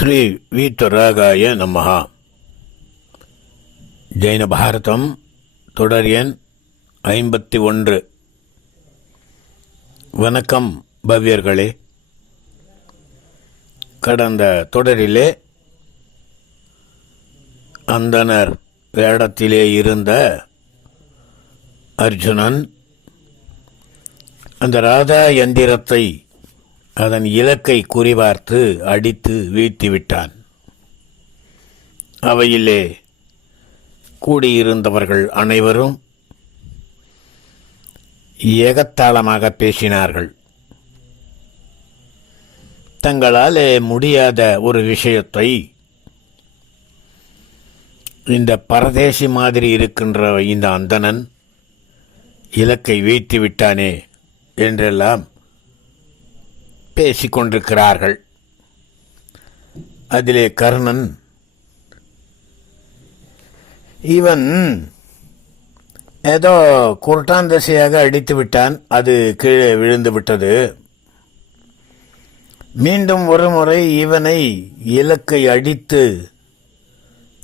ஸ்ரீ வீத்தராகாய நமஹா. ஜெயின பாரதம் தொடர் எண் ஐம்பத்தி ஒன்று. வணக்கம் பவ்யர்களே. கடந்த தொடரிலே அந்தனர் வேடத்திலே இருந்த அர்ஜுனன் அந்த ராதா எந்திரத்தை அதன் இலக்கை குறிபார்த்து அடித்து வீழ்த்திவிட்டான். அவையிலே கூடியிருந்தவர்கள் அனைவரும் ஏகத்தாளமாக பேசினார்கள். தங்களாலே முடியாத ஒரு விஷயத்தை இந்த பரதேசி மாதிரி இருக்கின்ற இந்த அந்தணன் இலக்கை வீழ்த்தி விட்டானே என்றெல்லாம் பேசிக்கொண்டிருக்கிறார்கள். அதிலே கர்ணன் இவன் ஏதோ குருட்டாந்தசையாக அடித்து விட்டான் அது கீழே விழுந்து விட்டது. மீண்டும் ஒரு முறை இவனை இலக்கை அடித்து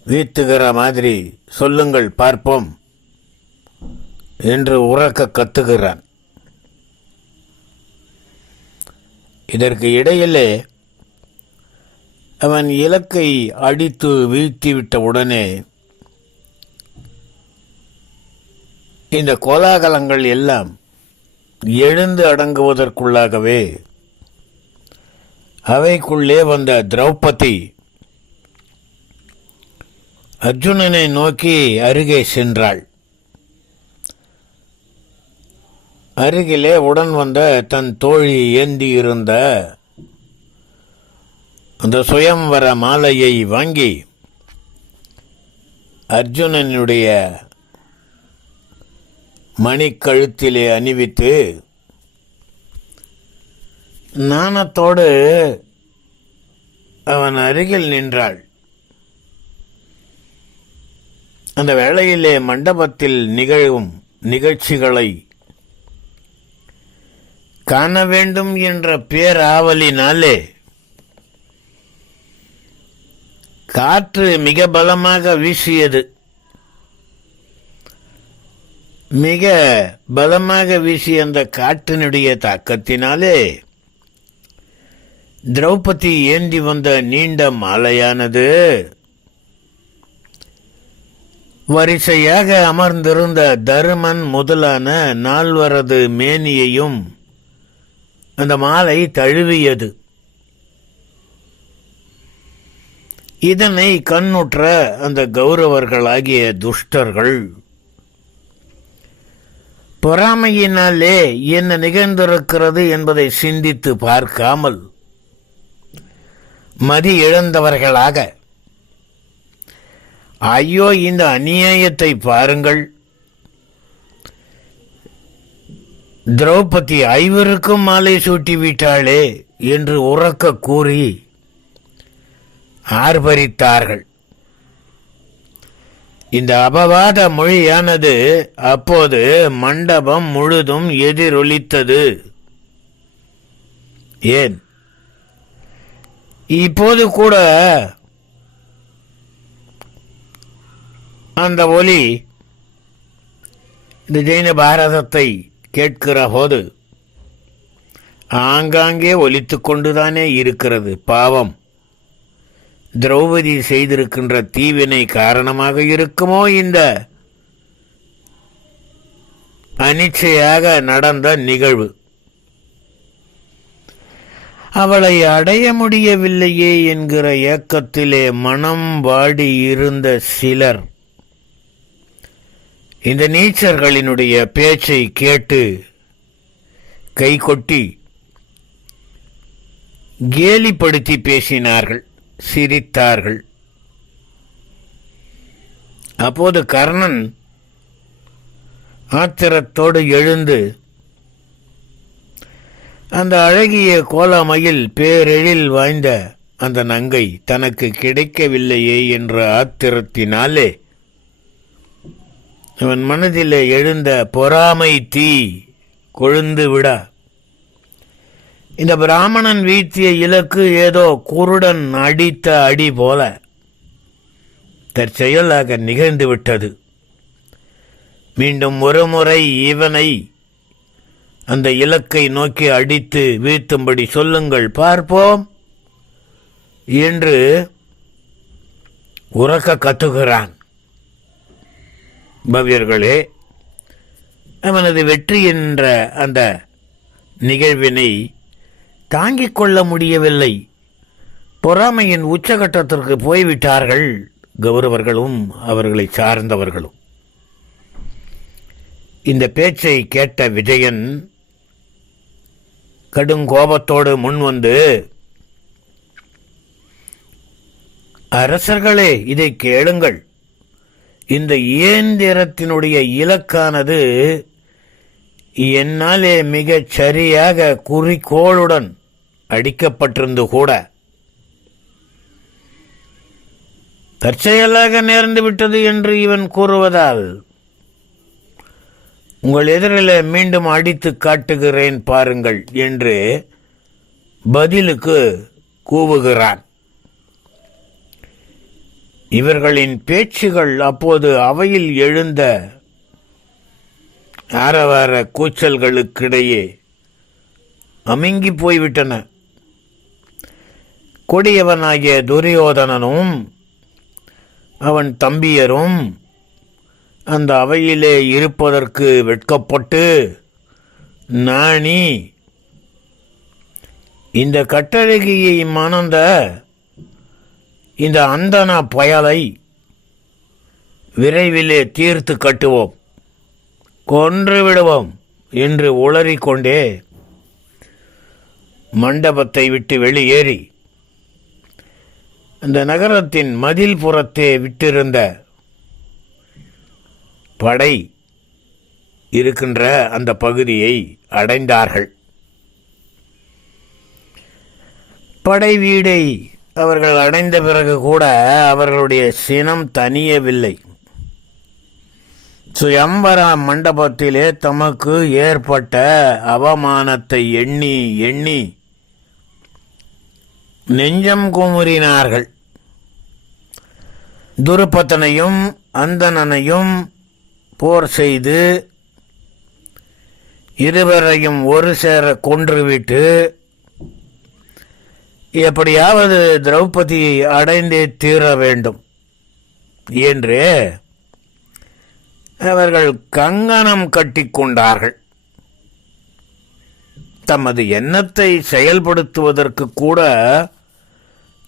வீழ்த்துகிற மாதிரி சொல்லுங்கள் பார்ப்போம் என்று உறக்க கத்துகிறான். இதற்கு இடையிலே அவன் இலக்கை அடித்து வீழ்த்திவிட்ட உடனே இந்த கோலாகலங்கள் எல்லாம் எழுந்து அடங்குவதற்குள்ளாகவே அவைக்குள்ளே வந்த திரௌபதி அர்ஜுனனை நோக்கி அருகே சென்றாள். அருகிலே உடன் வந்த தன் தோழி ஏந்தி இருந்த அந்த சுயம்வர மாலையை வாங்கி அர்ஜுனனுடைய மணிக்கழுத்திலே அணிவித்து நாணத்தோடு அவன் அருகில் நின்றாள். அந்த வேளையிலே மண்டபத்தில் நிகழும் நிகழ்ச்சிகளை காண வேண்டும் என்ற பேராவலினாலே காற்று மிக பலமாக வீசியது. மிக பலமாக வீசிய அந்த காற்றினுடைய தாக்கத்தினாலே திரௌபதி ஏந்தி வந்த நீண்ட மாலையானது வரிசையாக அமர்ந்திருந்த தருமன் முதலான நால்வரது மேனியையும் அந்த மாலை தழுவியது. இதனை கண்ணுற்ற அந்த கௌரவர்களாகிய துஷ்டர்கள் பொறாமையினாலே என்ன நிகழ்ந்திருக்கிறது என்பதை சிந்தித்து பார்க்காமல் மதி இழந்தவர்களாக ஐயோ இந்த அநியாயத்தை பாருங்கள். திரௌபதி ஐவருக்கும் மாலை சூட்டி விட்டாளே என்று உறக்க கூறி ஆர்ப்பரித்தார்கள். இந்த அபவாத மொழியானது அப்போது மண்டபம் முழுதும் எதிரொலித்தது. ஏன்? இப்போது கூட அந்த ஒலி இந்த ஜெயின பாரதத்தை கேட்கிற போது ஆங்காங்கே ஒலித்து கொண்டுதானே இருக்கிறது பாவம். திரௌபதி செய்திருக்கின்ற தீவினை காரணமாக இருக்குமோ இந்த அனிச்சையாக நடந்த நிகழ்வு? அவளை அடைய முடியவில்லையே என்கிற ஏக்கத்திலே மனம் வாடி இருந்த சிலர். இந்த நீச்சர்களினுடைய பேச்சை கேட்டு கை கொட்டி கேலிப்படுத்தி பேசினார்கள் சிரித்தார்கள். அப்போது கர்ணன் ஆத்திரத்தோடு எழுந்து அந்த அழகிய கோலமையில் பேரெழில் வாய்ந்த அந்த நங்கை தனக்கு கிடைக்கவில்லையே என்ற ஆத்திரத்தினாலே இவன் மனதில் எழுந்த பொறாமை தீ கொழுந்து விட. இந்த பிராமணன் வீழ்த்திய இலக்கு ஏதோ குருடன் அடித்த அடி போல. தற்செயலாக நிகழ்ந்து விட்டது. மீண்டும் ஒருமுறை இவனை அந்த இலக்கை நோக்கி அடித்து வீழ்த்தும்படி சொல்லுங்கள் பார்ப்போம். என்று உறக்க கத்துகிறான். பவ்யர்களே அவனது வெற்றி என்ற அந்த நிகழ்வினை தாங்கிக் கொள்ள முடியவில்லை. பொறாமையின் உச்சகட்டத்திற்கு போய்விட்டார்கள் கௌரவர்களும் அவர்களை சார்ந்தவர்களும். இந்த பேச்சை கேட்ட விஜயன் கடுங்கோபத்தோடு முன் வந்து அரசர்களே இதை கேளுங்கள். இந்த இயந்திரத்தினுடைய இலக்கானது என்னாலே மிகச் சரியாக குறிக்கோளுடன் அடிக்கப்பட்டிருந்து கூட தற்செயலாக நேர்ந்து விட்டது என்று இவன் கூறுவதால் உங்கள் எதிரில் மீண்டும் அடித்து காட்டுகிறேன் பாருங்கள் என்று பதிலுக்கு கூவுகிறான். இவர்களின் பேச்சுகள் அப்போது அவையில் எழுந்த ஆரவார கூச்சல்களுக்கிடையே அமுங்கி போய்விட்டன. கொடியவனாகிய துரியோதனனும் அவன் தம்பியரும் அந்த அவையிலே இருப்பதற்கு வெட்கப்பட்டு நாணி இந்த கட்டழகியை மணந்த இந்த அந்தன பயலை விரைவிலே தீர்த்து கட்டுவோம். கொன்று விடுவோம் என்று உளறிக்கொண்டே மண்டபத்தை விட்டு வெளியேறி அந்த நகரத்தின் மதில் புறத்தே விட்டிருந்த படை இருக்கின்ற அந்த பகுதியை அடைந்தார்கள். படை வீடை அவர்கள் அடைந்த பிறகு கூட அவர்களுடைய சினம் தனியவில்லை. சுயம்பர மண்டபத்திலே தமக்கு ஏற்பட்ட அவமானத்தை எண்ணி எண்ணி நெஞ்சம் குமுறினார்கள். துருப்பத்தனையும் அந்தனனையும் போர் செய்து இருவரையும் ஒரு சேர கொன்றுவிட்டு எப்படியாவது திரௌபதியை அடைந்தே தீர வேண்டும் என்று அவர்கள் கங்கணம் கட்டிக்கொண்டார்கள் தமது எண்ணத்தை செயல்படுத்துவதற்கு கூட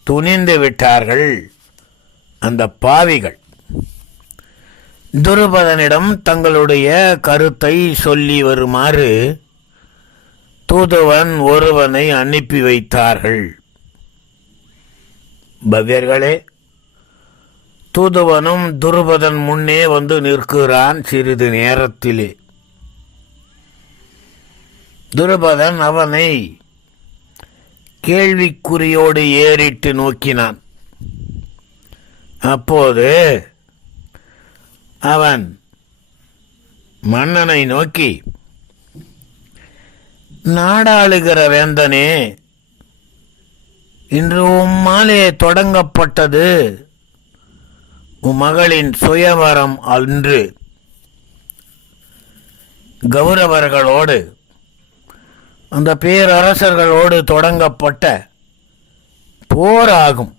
துணிந்து விட்டார்கள் அந்த பாவிகள். துருபதனிடம் தங்களுடைய கருத்தை சொல்லி வருமாறு தூதுவன் ஒருவனை அனுப்பி வைத்தார்கள். பவ்யர்களே தூதுவனும் துருபதன் முன்னே வந்து நிற்கிறான் சிறிது நேரத்திலே. துருபதன் அவனை கேள்விக்குறியோடு ஏறிட்டு நோக்கினான். அப்போது அவன் மன்னனை நோக்கி நாடாளுகிற வேந்தனே இன்று உம்மாலே தொடங்கப்பட்டது. உம் மகளின் சுயவரம் அன்று. கௌரவர்களோடு அந்த பேரரசர்களோடு தொடங்கப்பட்ட போராகும்.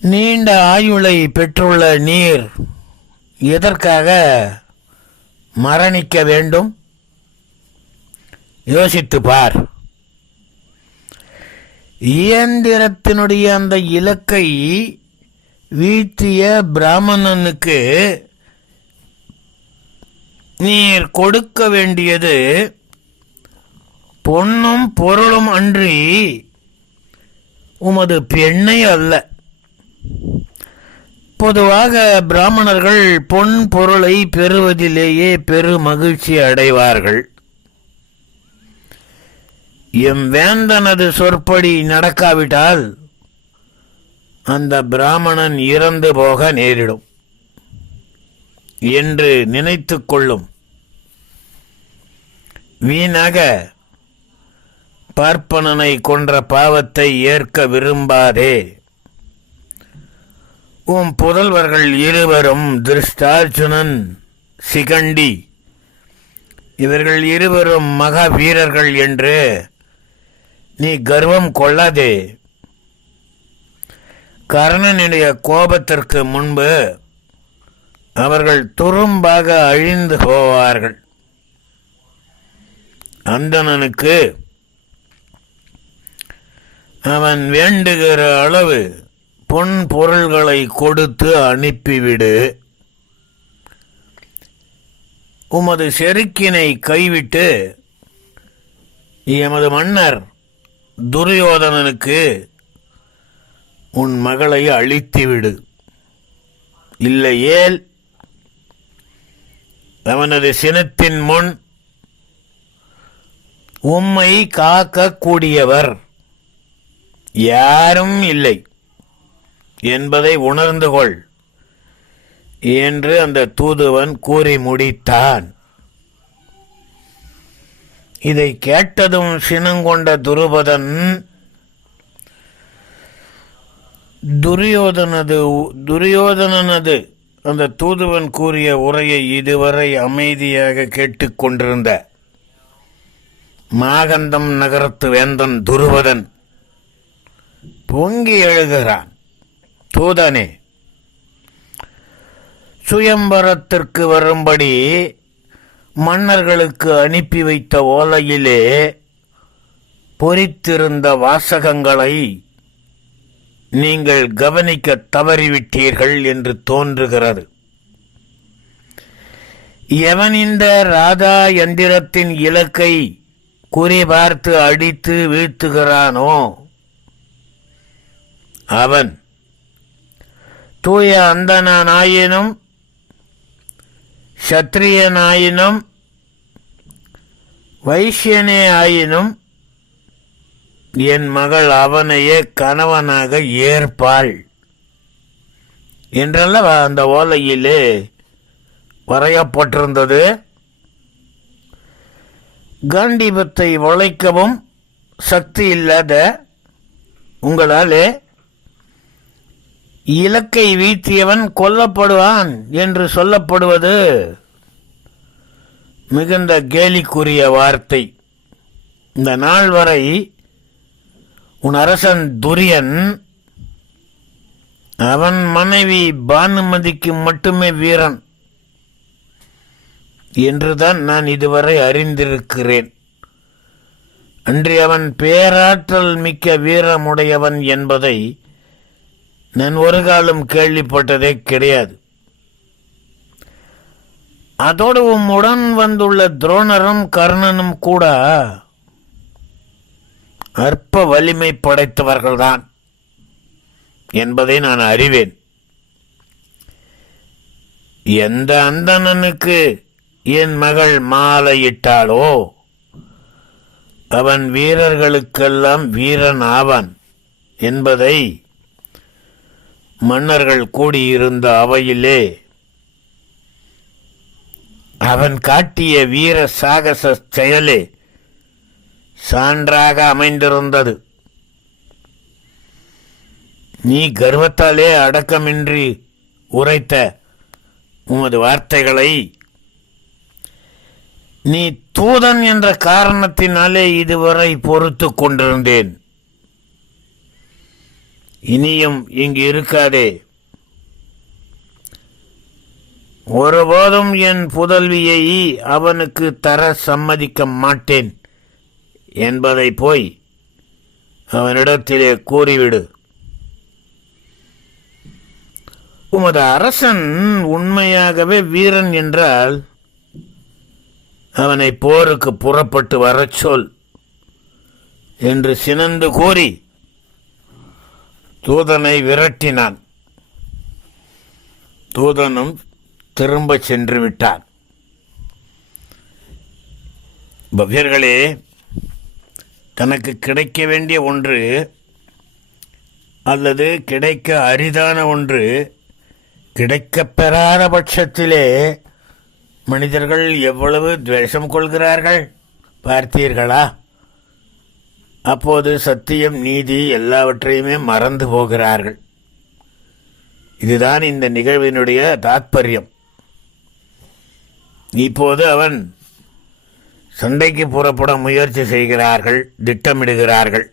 நீண்ட ஆயுளை பெற்றுள்ள நீர் எதற்காக மரணிக்க வேண்டும்? யோசித்து பார். இயந்திரத்தினுடைய அந்த இலக்கை வீழ்த்திய பிராமணனுக்கு நீர் கொடுக்க வேண்டியது பொன்னும் பொருளும் அன்றி உமது பெண்ணை அல்ல. பொதுவாக பிராமணர்கள் பொன் பொருளை பெறுவதிலேயே பெரு மகிழ்ச்சி அடைவார்கள். எம் வேந்தனது சொற்படி நடக்காவிட்டால் அந்த பிராமணன் இறந்து போக நேரிடும் என்று நினைத்து கொள்ளும். வீணாக பார்ப்பனனை கொன்ற பாவத்தை ஏற்க விரும்பாதே. உம் புதல்வர்கள் இருவரும் திருஷ்டார்ஜுனன் சிகண்டி இவர்கள் இருவரும் மகா வீரர்கள் என்று நீ கர்வம் கொள்ளாதே. கர்ணனுடைய கோபத்திற்கு முன்பு அவர்கள் துரும்பாக அழிந்து போவார்கள். அந்தணனுக்கு அவன் வேண்டுகிற அளவு பொன் பொருள்களை கொடுத்து அனுப்பிவிடு. உமது செருக்கினை கைவிட்டு எமது மன்னர் துரியோதனனுக்கு உன் மகளை அழித்துவிடு. இல்லையேல் அவனது சினத்தின் முன் உம்மை காக்கக்கூடியவர் யாரும் இல்லை என்பதை உணர்ந்து கொள் என்று அந்த தூதுவன் கூறி முடித்தான். இதை கேட்டதும் சினங்கொண்ட துருபதன் துரியோதனது துரியோதனனது அந்த தூதுவன் கூறிய உரையை இதுவரை அமைதியாக கேட்டுக்கொண்டிருந்த மாகந்தம் நகரத்து வேந்தன் துருவதன் பொங்கி எழுகிறான். தூதனே சுயம்பரத்திற்கு வரும்படி மன்னர்களுக்கு அனுப்பி வைத்த ஓலையிலே பொறித்திருந்த வாசகங்களை நீங்கள் கவனிக்க தவறிவிட்டீர்கள் என்று தோன்றுகிறது. எவன் இந்த ராதா எந்திரத்தின் இலக்கை குறிபார்த்து அடித்து வீழ்த்துகிறானோ அவன் தூய அந்தனாயினும் சத்திரியனாயினும் வைஷ்யனே ஆயினும் என் மகள் அவனையே கணவனாக ஏற்பாள் என்றல்ல அந்த ஓலையிலே வரையப்பட்டிருந்தது. காண்டிபத்தை உழைக்கவும் சக்தி இல்லாத உங்களாலே இலக்கை வீழ்த்தியவன் கொல்லப்படுவான் என்று சொல்லப்படுவது மிகுந்த கேலிக்குரிய வார்த்தை. இந்த நாள் வரை உன் அரசன் துரியன் அவன் மனைவி பானுமதிக்கு மட்டுமே வீரன் என்றுதான் நான் இதுவரை அறிந்திருக்கிறேன். அன்று அவன் பேராற்றல் மிக்க வீரமுடையவன் என்பதை நான் ஒரு காலம் கேள்விப்பட்டதே கிடையாது. அதோடு உம்முடன் வந்துள்ள துரோணரும் கர்ணனும் கூட அற்ப வலிமை படைத்தவர்கள்தான் என்பதை நான் அறிவேன். எந்த அந்தணனுக்கு என் மகள் மாலையிட்டாளோ அவன் வீரர்களுக்கெல்லாம் வீரன் ஆவான் என்பதை மன்னர்கள் கூடியிருந்த அவையிலே அவன் காட்டிய வீர சாகச செயலே சான்றாக அமைந்திருந்தது. நீ கர்வத்தாலே அடக்கமின்றி உரைத்த உமது வார்த்தைகளை நீ தூதன் என்ற காரணத்தினாலே இதுவரை பொறுத்து கொண்டிருந்தேன். இனியும் இங்கு இருக்காதே. ஒருபோதும் என் புதல்வியை அவனுக்கு தர சம்மதிக்க மாட்டேன் என்பதை போய் அவனிடத்திலே கூறிவிடு. உமது அரசன் உண்மையாகவே வீரன் என்றால் அவனை போருக்கு புறப்பட்டு வரச் சொல் என்று சினந்து கூறி தூதனை விரட்டினான். தூதனும் திரும்ப சென்று விட்டார் பவ்யர்களே தனக்கு கிடைக்க வேண்டிய ஒன்று அல்லது கிடைக்க அரிதான ஒன்று கிடைக்கப் பெறாத பட்சத்திலே மனிதர்கள் எவ்வளவு துவேஷம் கொள்கிறார்கள் பார்த்தீர்களா? அப்போது சத்தியம் நீதி எல்லாவற்றையுமே மறந்து போகிறார்கள். இதுதான் இந்த நிகழ்வினுடைய தாத்பரியம். இப்போது அவன் சண்டைக்கு புறப்பட முயற்சி செய்கிறார்கள் திட்டமிடுகிறார்கள்.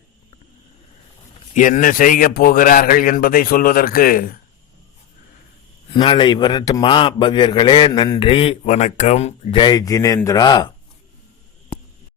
என்ன செய்ய போகிறார்கள் என்பதை சொல்வதற்கு நாளை வரட்டுமா? பவ்யர்களே நன்றி வணக்கம். ஜெய் ஜினேந்திரா.